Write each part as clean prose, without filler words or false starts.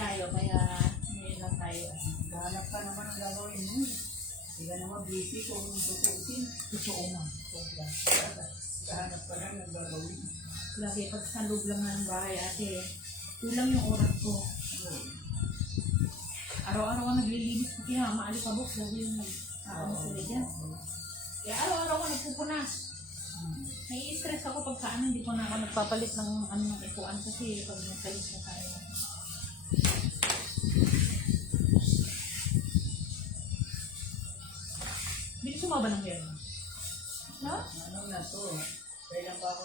tayo, kaya ngayon lang tayo. Hanap ka naman ang gagawin mo. Hindi ka naman busy kung tutusin. Totoo na. Hanap ka lang ang gagawin. Lagi pag sa loob lang ng bahay, ate, kulang yung oras ko. Araw-araw ka naglilinis ko kaya maalikabok dahil yung sila dyan. Kaya araw-araw ka nagpupunas. Nai-stress ako pag saan hindi ko na ako nagpapalit ng ipuan kasi pag nagpalit na tayo. Bilis sumaba ng hair mo? No? Ano na to? Kailan ba ako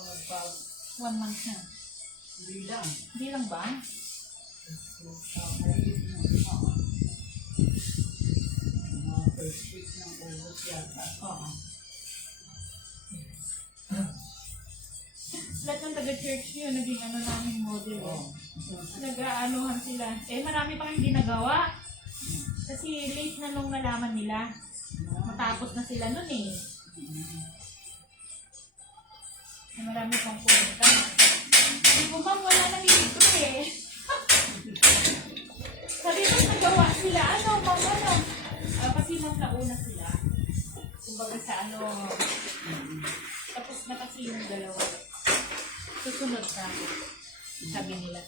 1 month na. Hindi lang. Hindi lang ba? Mga first week ng August yata. Oo. Lahat ng taga-church nyo, naging namin model. Nag-aanohan sila. Marami pang hindi nagawa. Kasi late na nung nalaman nila. Matapos na sila nun eh. Marami pang pumunta. Hindi ko ma'am, wala nang libro eh. Sabi ko nagawa sila. Ma'am, kasi nang nauna sila. Kumbaga sa tapos na kasi yung dalawa. Susunod ka. Sabi nila.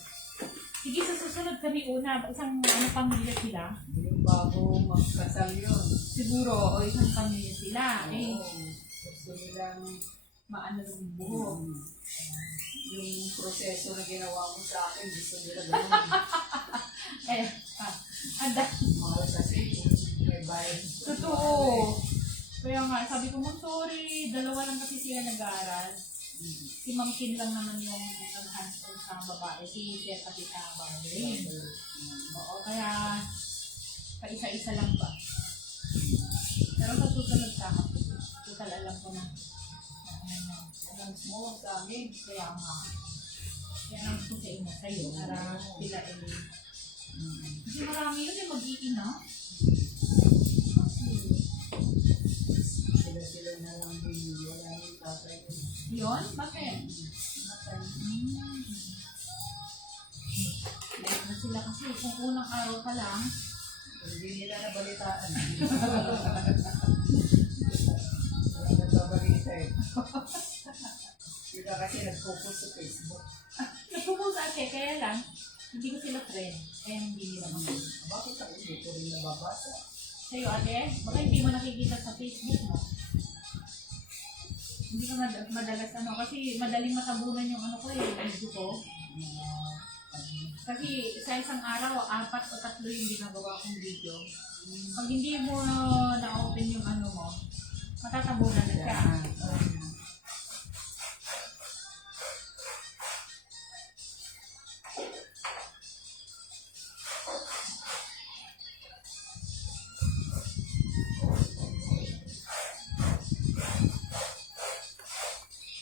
Sige, sa susunod kami una. Isang pamilya sila. Yung bago magkasal yun. Siguro, o isang pamilya sila. Gusto nilang Maano yung buhok. yung proseso na ginawa mo sa akin, gusto nila gano'n. Anda. Mahal kasi may bayad. Totoo. Kaya nga, sabi ko, sorry, dalawa lang kasi sila nag-aaral. Si Ma'am Kin lang naman yung nag-hands-on sa babae. Si Sir kasi sa babae. Oo, kaya pa-isa-isa lang ba. Pero sa susunod sa akin, total alam ko na. Ang small sa amin. Kaya nga. Kaya ang gusto sa inyo sa'yo. Para sila kasi marami yun mag-iina. Sila na lang din. Wala yung tatay. Yun? Bakit? Late na sila kasi kung unang araw pa lang. Hindi nila nabalitaan. Wala nagbabalita eh. Sila kasi nag-focus sa Facebook. Nagpupunta ate, kaya lang, hindi ko sila friend. Kaya hindi nila makikita. Bakit ako dito rin nababasa? Sa'yo ate, baka hindi mo nakikita sa Facebook mo. Hindi ka madalas kasi madaling matabunan yung video ko. Kasi sa isang araw, 4 o 3 yung ginagawa kong video. Pag hindi mo na-open yung mo, matatabunan na siya.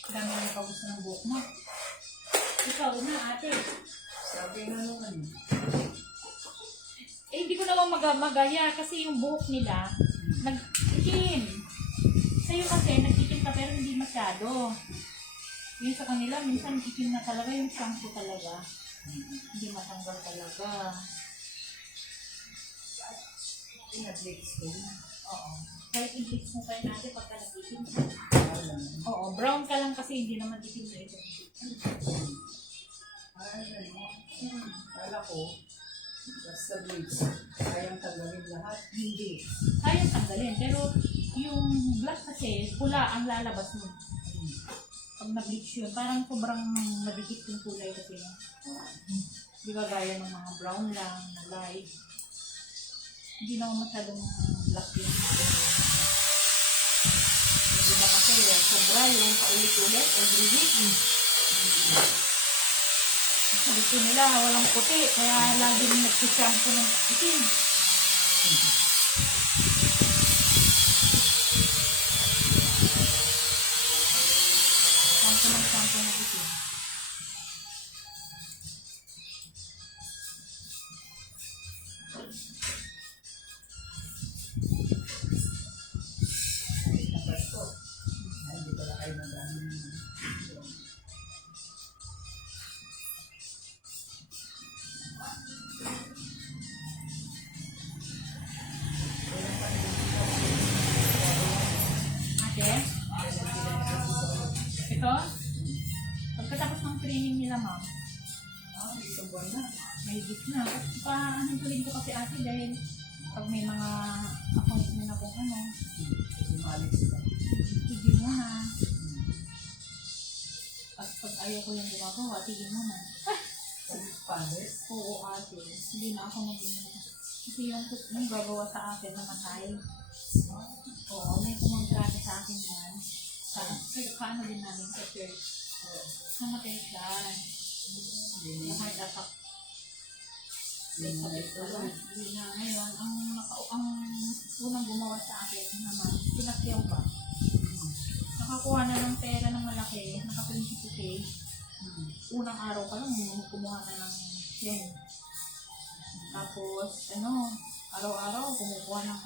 Dami na gusto ng buhok mo. Ikaw na ate. Sabi nga naman. Hindi ko naman magaya kasi yung buhok nila nag-itim. Sa'yo kasi nag-itim ka pero hindi masyado. Yung sa kanila minsan itim na talaga yung shampoo talaga. Hindi matanggal talaga. Pinag-leaks ko. Oo. Kahit i-bleach mo kayo natin pagka nag-itim. Oo, brown ka lang kasi hindi naman itim na ito. Kala ko, basta bleach, kayang tanggalin lahat. Hindi. Kayang tanggalin, pero yung black kasi, pula ang lalabas mo. Pag na-bleach yun, parang sobrang madikit yung kulay kasi. Di ba gaya ng mga brown lang, na light. Hindi naman masyadong black yung di ba kasi sobra yung paulit-ulit every week. Kasi gusto nila walang puti, kaya laging nag-shampoo ng itim. Shampoo ng itim. doon? Pagkatapos ng training nila, ma'am, Isang buwan na. may gift na. Kasi pa-hanturin ko kasi ate dahil pag may mga appointment na kung ano, Sumalik sila. tigil mo na. At pag ayaw ko yung ginagawa, tigil mo na. Pares? Oo, ate. Hindi na ako maging... Kasi yung gagawa sa akin, namatay. Oo, may kumontrata sa akin yan. Sa ano din namin sa church. Namatay siya. Na-heart attack. Hindi na. Ngayon, ang unang gumawa sa akin naman, pinakyaw ba? Nakakuha na ng pera ng malaki, naka 22K. Unang araw pa lang, kumuha na ng 10. Tapos, araw-araw, kumukuha ng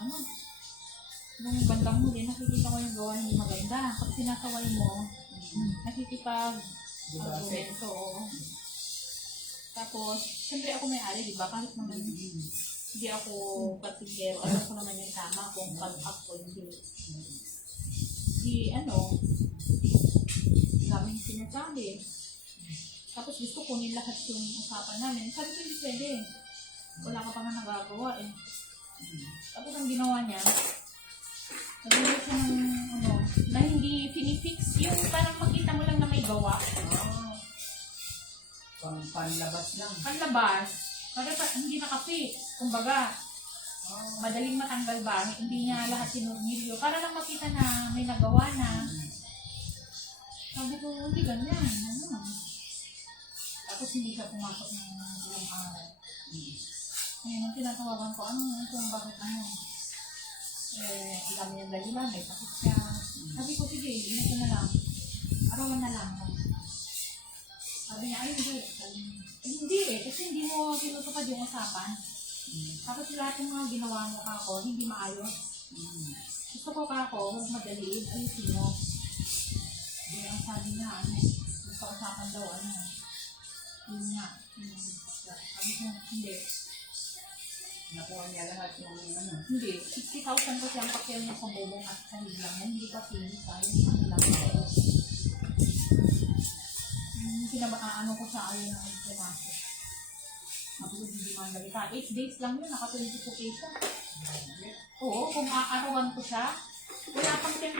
nung bandang huli, nakikita ko yung gawa hindi maganda. Pag sinasaway mo, nakikipag-argumento. Tapos, siyempre ako may-ari, di ba? Kahit naman hindi ako patigero, alam ko naman yung tama kung pag-up ko hindi. Daming sinasabi. Tapos gusto kunin lahat yung usapan namin. Sabi ko, hindi pwede. Wala ka pa nga nagagawa eh. Tapos ang ginawa niya, nagawin siya ng na hindi finifix yung parang makita mo lang na may gawa. Panlabas lang. Panlabas, hindi naka-fix. Kumbaga, madaling matanggal ba? Hindi niya lahat sinurmilyo. Para lang makita na may nagawa na. Sabi ko, hindi ganyan. Tapos hindi siya pumasok ng buong araw. Ngayon, tinatawagan ko, kung bakit alam niya dahilan, may sakit siya. Sabi ko, sige, ginito na lang. Arawan na lang. Sabi niya, ay hindi. Hindi kasi hindi mo tinutupad yung usapan. Tapos lahat ng mga ginawa mo kako, hindi maayos. Gusto ko kako, huwag madaliin, ayusin mo. Hindi ang sabi niya, gusto usapan daw, yun nga. Sabi ko, hindi. Nakuha niya lahat yung Hindi. 60,000 ko siyang pakyaw niya sa bubong at sa higlang. Hindi pa sinis tayo. Ano lang. Pinabaan ko siya ayaw na pumasok. Ako hindi man dali ka. 8 days lang yun. Naka 22K siya. Oo, kung aarawan ko siya, wala pang 10,000.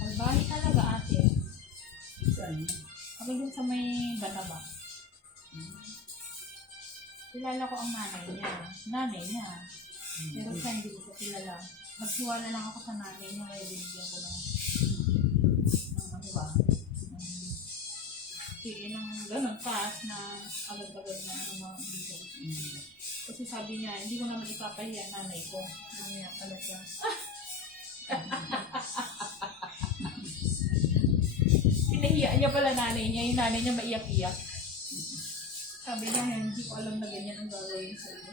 Albahi talaga ate. Saan? Ako dun sa may banaba. Kilala ko ang nanay niya. Pero siya hindi ko kilala. Magsiwala lang ako sa nanay niya, kaya binigyan ko ng ganun, fast na agad-agad na mga dito. Kasi sabi niya, hindi ko naman ipapahiya nanay ko. Mamaya pala siya. Pinahiya niya pala nanay niya, yung nanay niya maiyak-iyak. Sabi niya, hindi ko alam na ganyan ang gagawin sa iyo.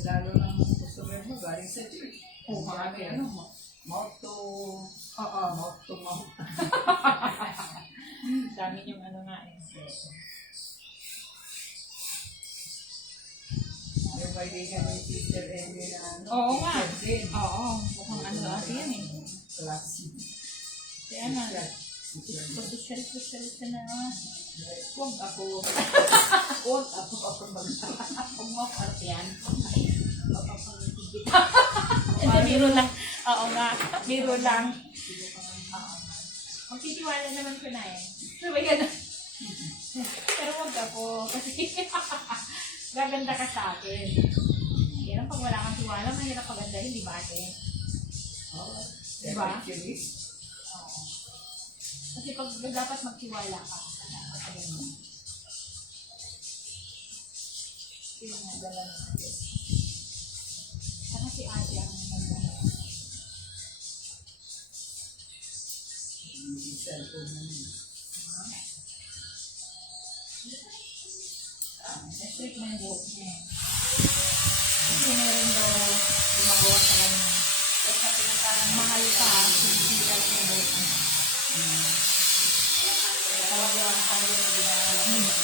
Lalo ng customer mo, galing sa church. Oo, marami mouth to mouth. Dami yung nga eh. Yung kaibigan ni Sister Emily na Oo nga. Oo, mukhang ate yan eh. Classy. Kaya social siya na. Huwag ako Huwag mo arte yan. Hindi, biro lang. Oo nga, biro lang. Magtitiwala naman ko na eh. Sabi ka na. Pero huwag ako. Kasi gaganda ka sa akin. Yan pag wala kang tiwala, mahirap pagandahin, di ba ate? Diba? Oo. Kasi pag dapat magtiwala ka. Yun nga, dala natin. Saka si ate ang nagdala. Cellphone na yun. Strict na yung buhok niya. Kasi meron daw gumagawa sa kanya. Mahal pa, sinisira lang yung buhok niya. Kaya gawa na tayo na ginagawa niya.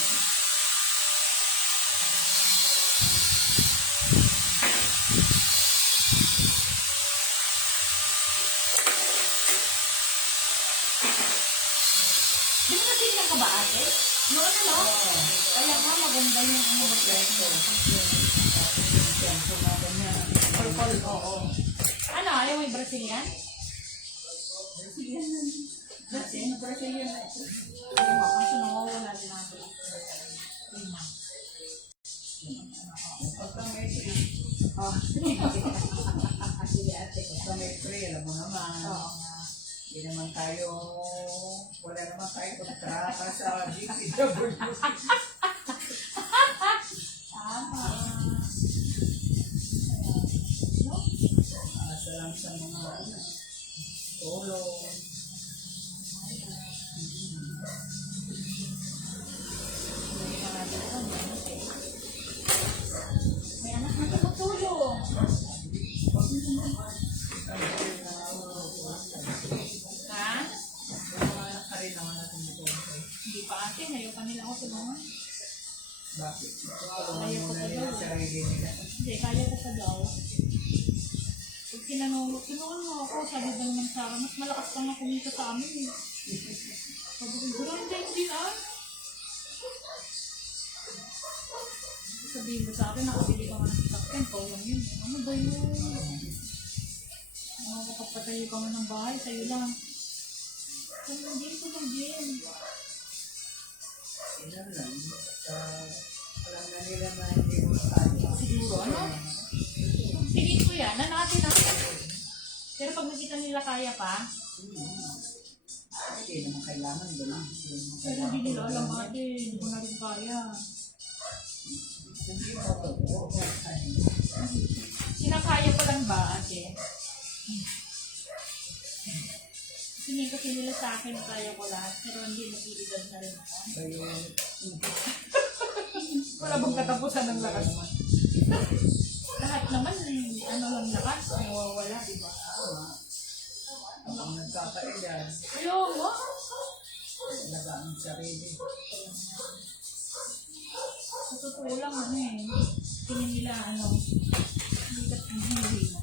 Eh, yung ano no? Kaya nga maganda yung ano ba Tempo na ganyan. purple, oo. Ano, ayaw mo yung Brazilian? Brazilian na. Brazilian na. Oo, kasi nawawala din natin. Lima. Pagka may free. Oh. Sige ate. Pagka may free, alam mo naman. Oo nga. Hindi naman tayo, wala naman tayo kontrata sa GPW. Tama. Asa lang sa mga tulong. May anak na tumutulong. Ha? Mga ka rin naman natin ito. Hindi pa ate, ngayon pa nila ako tulungan. Bakit? Tulungan muna nila sa sarili nila. Hindi, kaya ko pa daw. Pag tinulungan mo ako, sabi ba naman sa akin, mas malakas pa nga kumita sa amin eh. Sabi ko, gano'n hindi ah. Sabihin mo sa akin, nakabili ka nga ng sasakyan, paulang yun. Ano ba yun? Makakapatayo ka nga ng bahay, sa'yo lang. Tulong din. Ilan lang. Alam na nila na hindi mo tayo. Siguro, ano? Tingin ko yan, na natin ako. Pero pag nakita nila kaya pa, Hindi naman kailangan doon. pero hindi nila alam ate, hindi ko na rin kaya. Hindi mo totoo. Sinakaya ko lang ba ate? Tingin kasi nila sa akin kaya ko lahat, pero hindi nag-iidad na rin ako. Ayun. Wala bang katapusan ng lakas mo? Lahat naman, ano lang lakas, nawawala, di ba? Ang nagkakailan, Ayaw mo? talaga ang sarili. Sa totoo lang, ano eh. Tingin nila, ano, hindi ka hindi mo.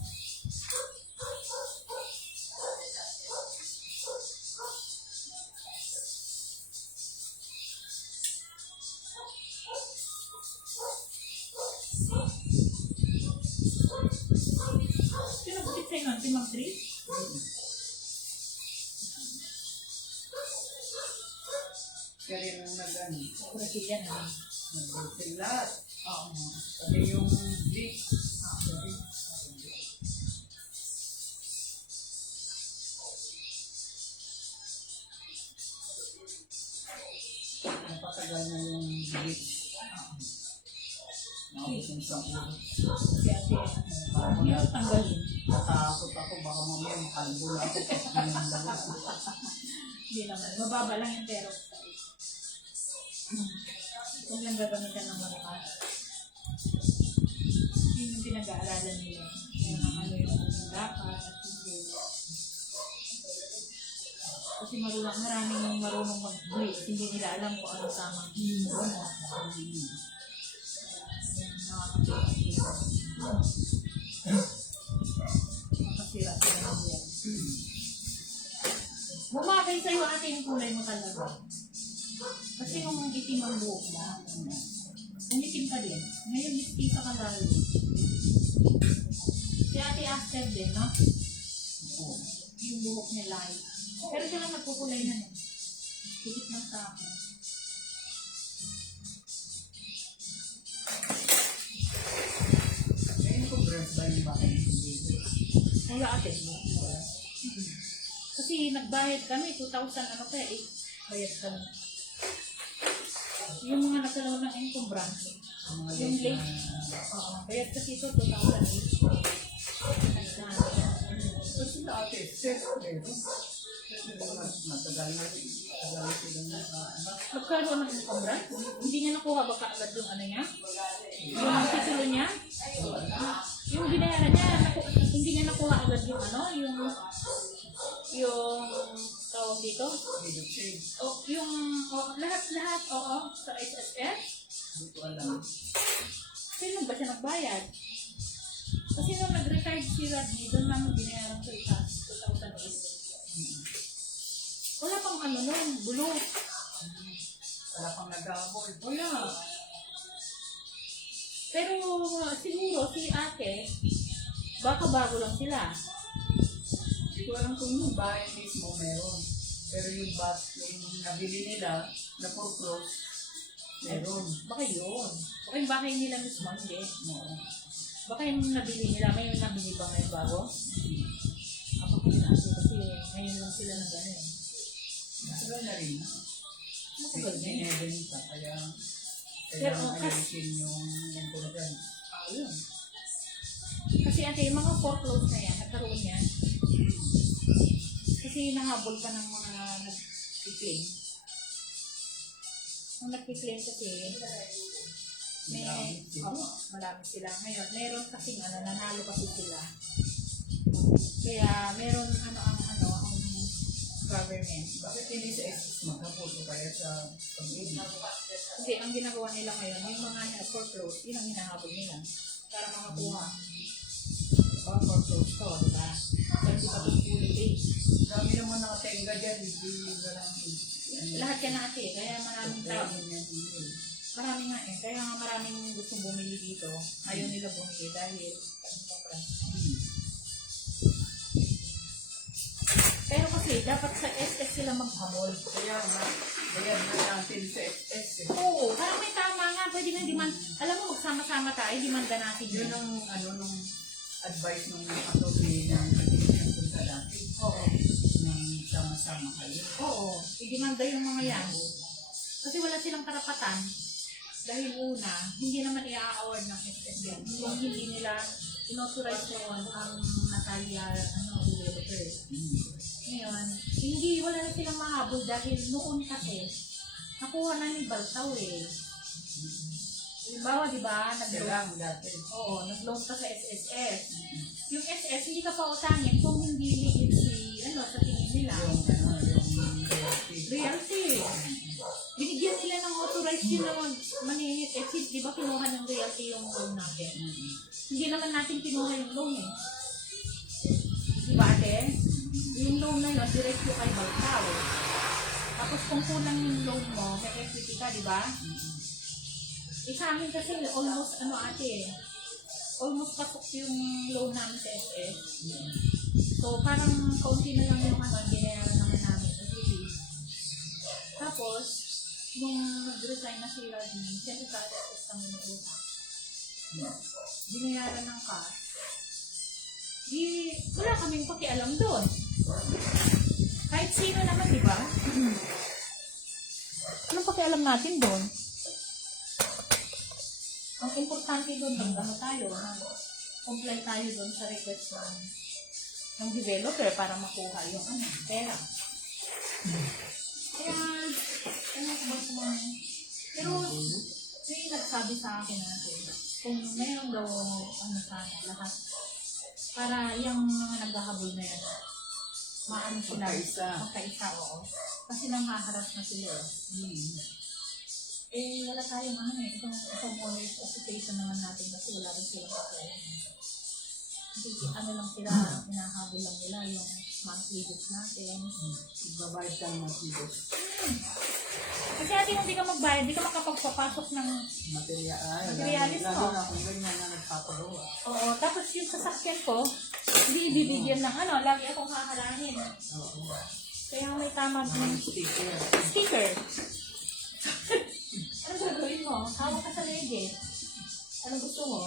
Sino ba sa'yo nun? Si Ma'am Tris? Siya rin ang nag-ano. Brazilian, ano? Nag-booking lahat. Oo. Pati yung Vic. Sabi, napatagal na yung Vic. Nakapos yung isang ulo. Si ate, hindi ako tanggalin. Natakot ako, baka mamaya makalbo na ako. Pag yung lahat. Hindi naman. Mababa lang yung pero. Kung lang gagamitan ng malakas. Yun yung pinag-aaralan nila. Yung ano yung dapat at hindi. Kasi maraming marunong mag-break. Hindi nila alam kung ano tamang nakasira sila ng buwan. Bumagay sa'yo ate yung kulay mo talaga. Kasi nung itim ang buhok mo, umitim ka din. Ngayon, miski ka lalo. Si ate Aster din, no? Yung buhok niya light. Pero siya lang nagkukulay na eh. Higit lang sa akin. Ngayon ko breath ba yung bakit hindi? Wala ate. Kasi nagbayad kami, 2,000 ano pa eh. Bayad kami. Yung mga nagkalaw ng encumbrance. Ang mga Yung late late. na... Oo. Bayad kasi ito, 2,000 Kasi dati, set pero matagal na sila na Magkaroon ng encumbrance? Hindi niya nakuha ba kaagad yung ano niya? Yung titulo niya? Yung binayaran niya, hindi niya nakuha agad yung ano? Yung tawag dito? O, yung lahat, oo, sa SSS? hindi ko alam. Sino ba siya nagbayad? Kasi nung nag-retire si Rodney, doon namin binayaran ko ita, 2008. Wala pang ano nun, bulok. Wala pang nag-aabol. Wala. Pero siguro si ate, baka bago lang sila. Hindi ko alam kung yung bahay mismo meron. Pero yung yung nabili nila na foreclose, meron. Baka yun. Baka yung bahay nila mismo, hindi. Oo. Baka yung nabili nila, may nabili ba ngayon bago? Ako ko natin kasi ngayon lang sila na gano'n. Matagal na rin. Matagal na yun. Binibenta, kaya Pero, ayusin yung ko na dyan. Ayun. Kasi ate, yung mga foreclose na yan, nagkaroon yan. Kasi nahabol ka ng mga nag-claim. Ang nag-claim kasi, marami sila. Ngayon, meron kasing nanalo kasi sila. Kaya meron ang government. Bakit hindi sa SS magkapot o kaya sa pag-ibig? Kasi ang ginagawa nila ngayon, yung mga foreclose, yun ang hinahabol nila. Para makakuha. Foreclose to, diba? Pero di pa itong fully paid. Dami naman nakatenga dyan, hindi ba lang Lahat yan natin, kaya maraming tao. Marami nga eh. Kaya nga maraming gustong bumili dito. Ayaw nila bumili dahil pero kasi dapat sa SS sila maghamol. Kaya nga, bayad na natin sa SS. Oo, parang may tama nga. Pwede nga demand. Alam mo, magsama-sama tayo, demanda natin Yun yun. ang nung advice nung attorney ng punta natin. Oo. Nang sama-sama kayo. Oo, i-demanda yung mga yan. Kasi wala silang karapatan. Dahil una, hindi naman i-award ng SS yan. Kung hindi nila inauthorize noon ang Natalia developer. Ngayon, hindi, wala na silang mahabol dahil noon kasi nakuha na ni Baltaw eh. Halimbawa, di ba, Kailangan dati. Oo, nag-loan ka sa SSS. Yung SS, hindi ka pa utangin kung hindi ligid sa tingin nila. Yung realty. Realty. Binigyan nila ng authorized yun na maningit. Di ba kinuha ng realty yung loan natin? Hindi naman natin kinuha yung loan eh. Di ba ate? Yung loan na yun, direct yung kay Baltaw. Tapos kung kulang yung loan mo, may equity ka, di ba? Sa amin kasi almost almost pasok yung loan namin sa SS. So parang kaunti na lang yung binayaran naman namin. Tapos, nung nag-resign na sila, siyempre sa SS kami ng utang. Binayaran ng cash. Wala kaming pakialam doon. Kahit sino naman, di ba? Anong pakialam natin doon? Ang importante doon, comply tayo doon sa request ng developer para makuha yung pera. Kaya, pero may nagsabi sa akin natin, kung mayroon daw sana, lahat, para yung mga naghahabol na yan, maano sila, magkaisa, oo. Kasi nanghaharas na sila. Wala tayong itong owners association naman natin kasi wala rin silang pakialam. Lang sila, hinahabol lang nila yung monthly dues natin. Babayad tayo ng kilos. Kasi ate, hindi ka magbayad, hindi ka makapagpapasok ng materialis mo. Lalo na kung ganyan na nagpapagawa. Oo, tapos yung sasakyan ko, hindi ibibigyan ng lagi akong haharangin. Oo. Kaya may tama ng sticker. Ano gagawin mo? Hawak ka sa legit. Ano gusto mo?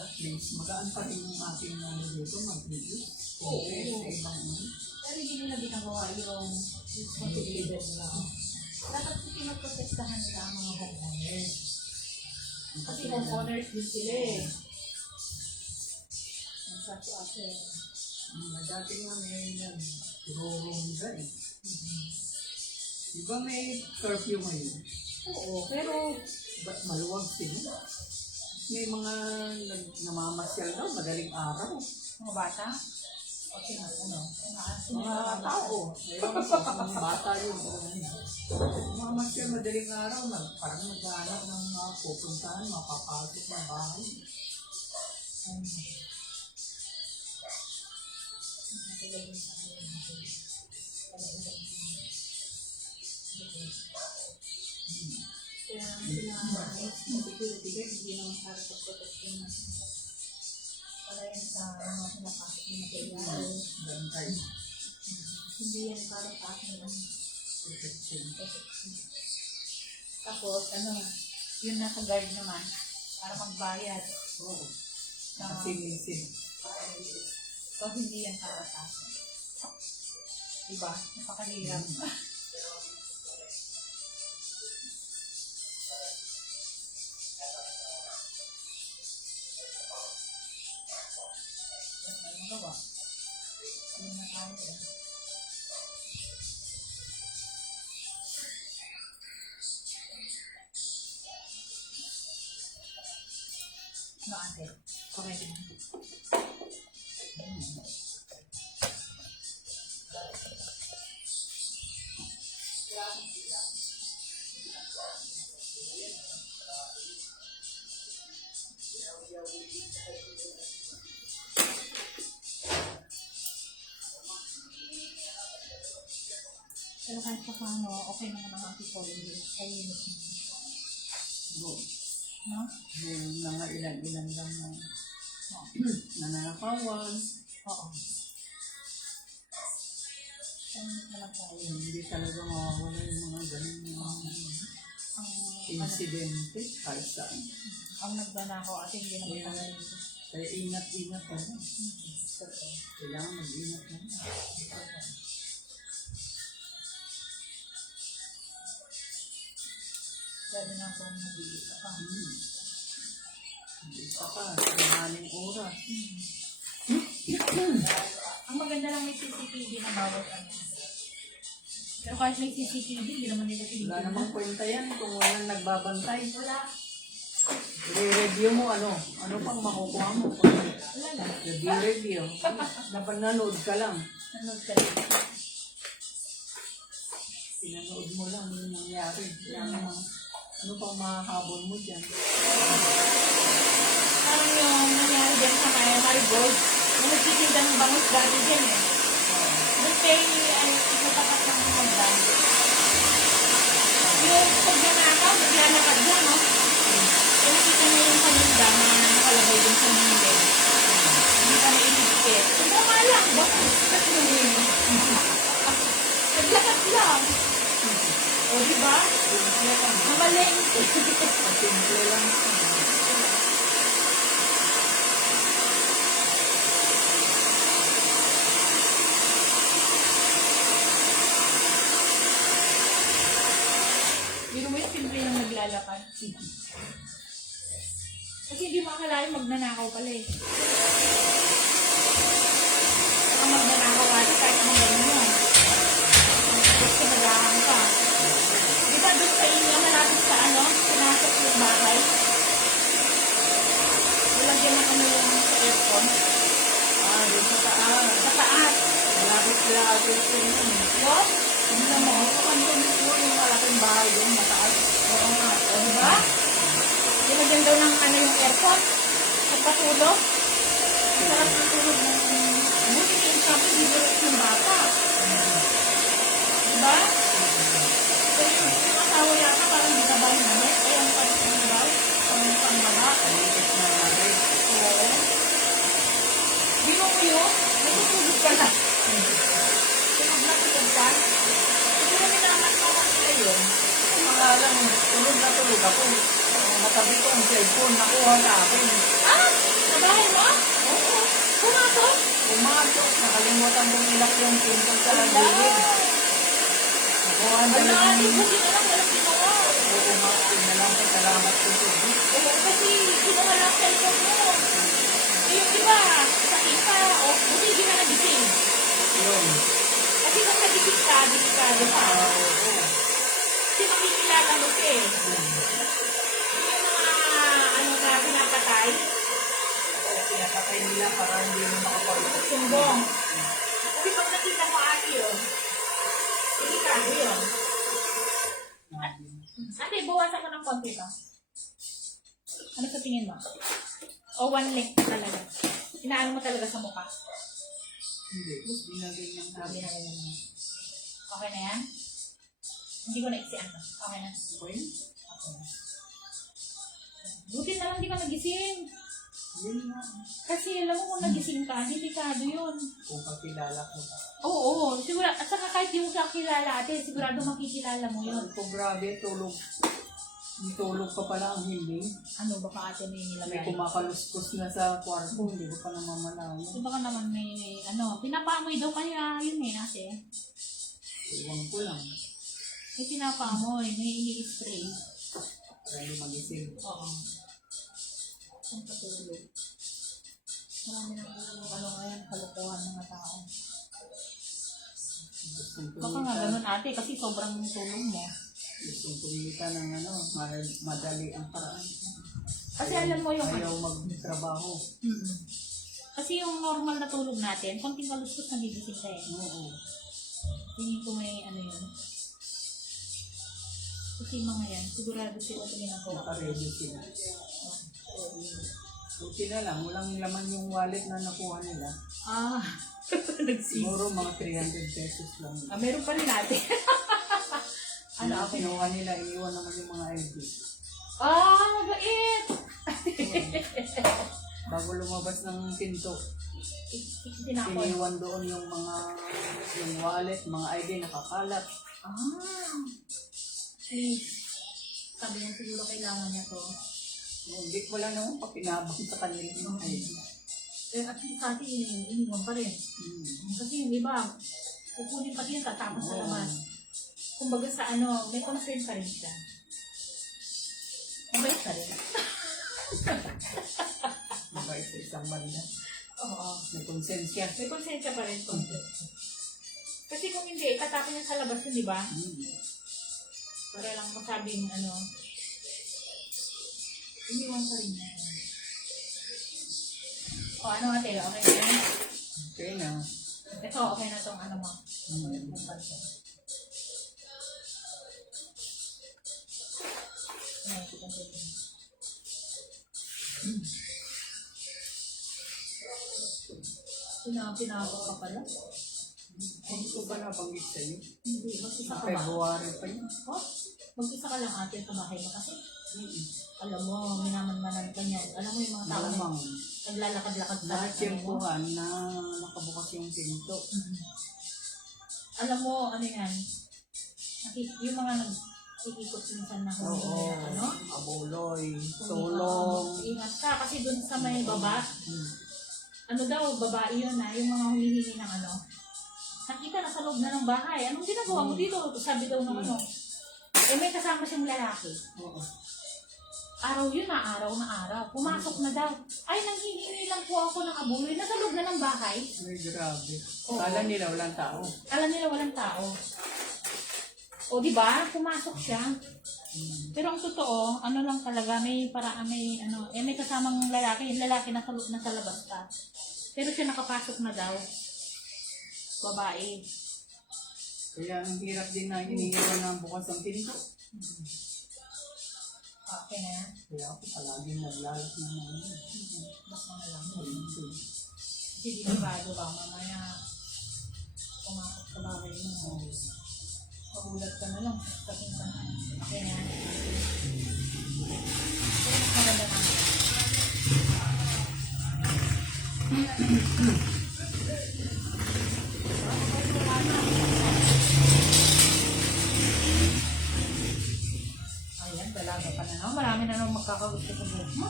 At least, magaan pa rin yung ating dito, mag-review. Oo. Pero hindi nila ginagawa yung responsibilidad nila. Dapat pinagprotektahan nila ang mga homeowners. Kasi homeowners din sila eh. Ang saso-aso eh. Dati nga may nag-room dyan eh. Di ba may curfew ngayon? Oo, pero ba't maluwag sila? May mga namamasyal daw, madaling araw. mga bata, okay na, Mga tao. Ayun ko, mga bata yun. Namamasyal madaling araw, parang naghahanap ng mga pupuntahan, mapapasok na bahay. security guard, hindi naman para sa protection natin. Para yan sa mga pinapasok na material. Bantay. Hindi yan para sa akin ang Protection. protection. Tapos, yun nasa guard naman, para magbayad. Oo. Na, Sing-sing. so, hindi yan para sa akin. Diba? Napakahirap. Magawa. Yun na tayo. No, ate. Correct. Pero kahit pa paano, okay naman ang anti-polio. Kaya yun. Oo. No? May mga ilan-ilan lang na nananakawan. Oo. Kaya naman tayo. Hindi talaga mawawala yung mga ganun Ang, insidente kahit saan. ang nagnanakaw at hindi naman Yeah. tayo. Kaya ingat-ingat ka na. Kailangan mag-ingat na. Lalo na kung nag-iisa ka. Hindi pa ka. Mahaling oras. Ang maganda lang may CCTV na bawat ano. Pero kahit may CCTV, hindi naman nila Wala tinignan. namang kwenta yan kung walang nagbabantay. Wala. I-review mo ano. Ano pang makukuha mo? Wala na. I-review. Napanood ka lang. Nanood ka rin. Pinanood mo lang yung nangyari. Ano pang makahabol mo dyan? Parang yung nangyari dyan sa Maya Marigold. Yung nagtitinda ng bangus dati dyan eh. Doon kayo sa tapat ng hagdan. Yung pag nanakaw, naglalakad lang, no? Kaya nakita na yung paninda na nakalagay dun sa hindi. Hindi ka na iligpit. Tama lang, bangus. Naglakad lang. O, diba? Namaling. Simple lang. Biro mo yung simple lang naglalakad. Kasi hindi mo akalain magnanakaw pala eh. Saka magnanakaw ate kahit anong gawin mo. Gusto nagahang ka. Di ba doon sa inyo malapit sa pinasok yung bahay? Nalagyan na kami yung sa aircon. Doon sa taas. Sa taas. Malapit sila agad sa inyo. What? Hindi na mo. Sa kanto mismo yung malaking bahay doon, mataas. Oo nga. O diba? Nilagyan daw ng yung aircon. Nagpatulog. Sarap ng tulog ng buti yung sabi dito ng bata. Diba? Pero yung asawa yata parang di ba namin? Kaya ang pag-ibig daw. Ang pangmaba. Maliit na bagay. Oo. Bino mo yun? Natutulog ka na. Tulog na tulog ka. Siguro minaman mo ka sila yun. Ang mga lang, tulog na tulog ako. Natabi ko ang cellphone, nakuha na akin. Ah! Sa bahay mo? Oo. Pumasok? Pumasok, nakalimutan kong ilak yung pinto sa Wala. gilid. Nakuha na Wala. lang. Buti na lang walang ginawa. Oo nga, pinalang ko, salamat ko. Oo, kasi kinuha lang cellphone mo. Yung iba, sa isa, o buti hindi na nagising. Yun. Kasi kung nagising ka, delikado ka. Oo. Kasi makikilala mo siya eh. Yung mga na pinapatay, Oo, pinapatay nila para hindi mo makapag- sumbong. Kasi pag nakita mo ate yun, delikado yun. Ate, bawasan ko ng konti to. Ano sa tingin mo? O one length talaga? Inaano mo talaga sa mukha? Hindi, ginagay ng Sabi tabi. na ganyan mo. Okay na yan? Hindi ko na iksian to. Okay na. Okay? Okay na. Buti na lang di ka nagising. Yun nga. Kasi alam mo kung nagising ka, delikado yun. Kung kakilala ko. Oo, siguro. At saka kahit di mo siya kilala ate, sigurado makikilala mo yun. Ito grabe, tulog. May tulog pa pala ang hiling. Ano, baka ate may May nilagay. kumakaluskos na sa kwarto, hindi ko pa namamalayan. So baka naman may, pinapaamoy daw kaya yun ate. Iwan ko lang. May pinapaamoy, may ini-spray. Para hindi magising. Oo. Ang patulog. Marami nang ngayon, kalukuhan ng mga tao. Gustong Baka nga kumita. ganun ate, kasi sobrang tulong mo. Gustong kumita ng madali ang paraan. Kasi alam mo yung Ayaw magtrabaho. Mm-mm. Kasi yung normal na tulog natin, konting kaluskos na gigising ka eh. Oo. Tingin ko may yun. Kasi mga yan, sigurado sila ginagawa. Naka-ready sila. Buti na lang, walang laman yung wallet na nakuha nila. Ah, nagsis. Siguro mga 300 pesos lang. Meron pa rin natin. Ano ang kinuha nila, iniwan naman yung mga ID. Mabait! Bago lumabas ng pinto, Tinapon. iniwan doon yung wallet, mga ID nakakalat. Please. Sabi niya siguro kailangan niya to. Hindi ko lang naman papinabang sa kanila yung ID. At least kasi iniwan pa rin. Kasi yung iba, kukunin pa din tapos sa labas. Kumbaga sa may concern pa rin siya. Mabait pa rin. Mabait sa isang banda. Oo. May konsensya. May konsensya pa rin. Kasi kung hindi, katapin niya sa labas yun, di ba? Para lang masabing iniwan pa rin niya. O ano ate, okay na yun? Okay na. Ito, okay na itong mo. Pinapos ka pala? Hindi ko ba nabanggit sa'yo? Hindi, mag-isa ka ba? February pa yun. Mag-isa ka lang ate sa bahay mo kasi. Alam mo, minaman-manan ka niyan. Alam mo yung mga tao na Malamang. naglalakad-lakad sa Natsyempuhan na nakabukas yung pinto. Alam mo, yan? Yung mga nag-iikot minsan na Oo. na Abuloy. Tulong. Ingat ka kasi dun sa may baba. Babae yun yung mga humihingi ng nakita na sa loob na ng bahay. Anong ginagawa mo dito? Sabi daw ng may kasama siyang lalaki. Oo. Araw yun araw na araw. Pumasok na daw. Ay, nanghihingi lang po ako ng abuloy. Nasa loob na ng bahay. Ay, grabe. Oo. Kala nila walang tao. Alam nila walang tao. O, di ba? Pumasok siya. Pero ang totoo, lang talaga, may paraan, may kasamang lalaki. Yung lalaki nasa labas pa. Pero siya nakapasok na daw. Babae. Kaya ang hirap din na hinihiwan ng bukas ang pinto. Okay na yan. Kaya ako palaging naglalak na naman. Mas mga lang. Kasi dinibado ba, mamaya pumasok sa bahay mo. Magulat ka na lang. Tapos ka na. Okay na yan. Pero mas maganda na nga. Ayan, talaga pa na naman. Marami na naman magkakagusto sa buhok mo.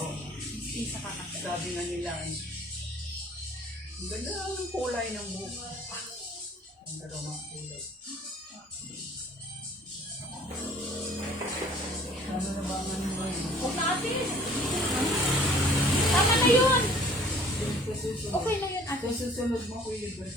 Oo. Isa ka kasi. Sabi nga nila, ang ganda ng kulay ng buhok. Ang ganda ng kulay. Ano na ba ang mo yun? Huwag natin! Tama na yun! Sa susunod. Okay na yun, ate. Sa susunod mo ko libre.